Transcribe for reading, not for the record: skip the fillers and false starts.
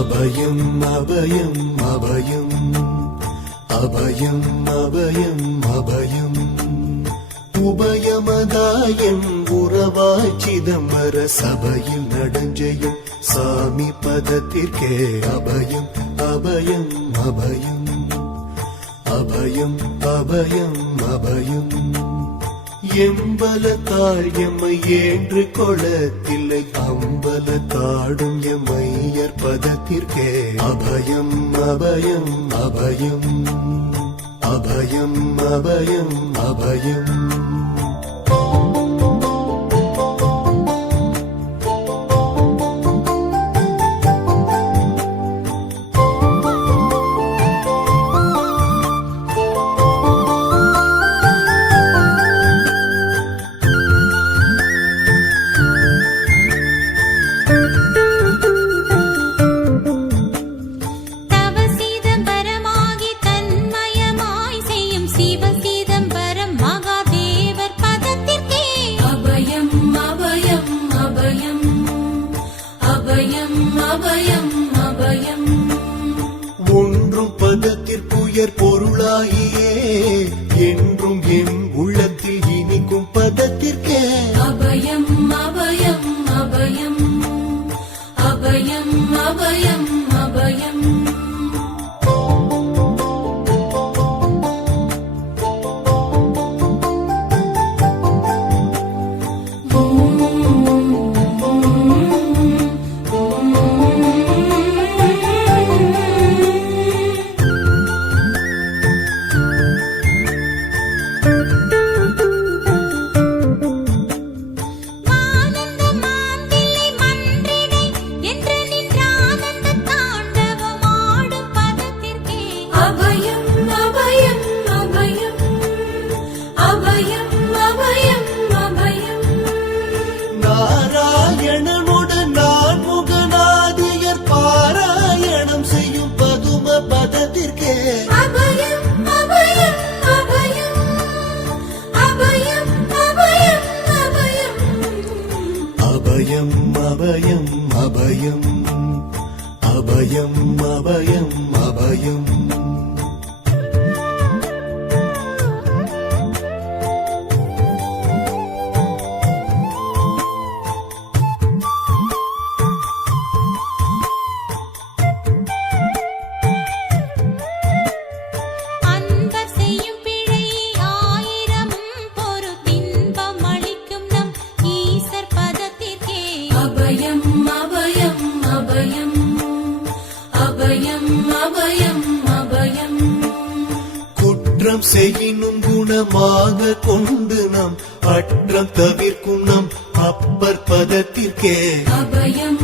அபயம் அபயம் அபயம் அபயம் அபயம் அபயம் உபயமதாயம் உறவாய் சிதம்பர சபையில் நடஞ்செய்யும் சாமி பதத்திற்கே அபயம் அபயம் அபயம் அபயம் அபயம் அபயம் எம்பலத்தாள் எம்மை ஏன்று கொளத்தில்லை அம்பலத்தாடும் எம்மையர் பதத்திற்கே அபயம் அபயம் அபயம் அபயம் அபயம் அபயம் ஒன்றும் பதத்திற்குயர் பொருளாகியே என்றும் என் உள்ளத்தில் இனிக்கும் பதத்திற்கே அபயம் அபயம் அபயம் அபயம் அபயம் அபயம் நாராயணனுடன் நான் முகநாதியர் பாராயணம் செய்யும் பதும பதத்திற்கே அபயம் அபயம் அபயம் அபயம் அபயம் அபயம் அபயம் அபயம் அபயம் அபயம் அபயம் அபயம் குற்றம் செய்யினும் குணமாக கொண்டு நாம் அற்றம் தவிர்க்கும் நம் அப்பர் பதத்திற்கே அபயம்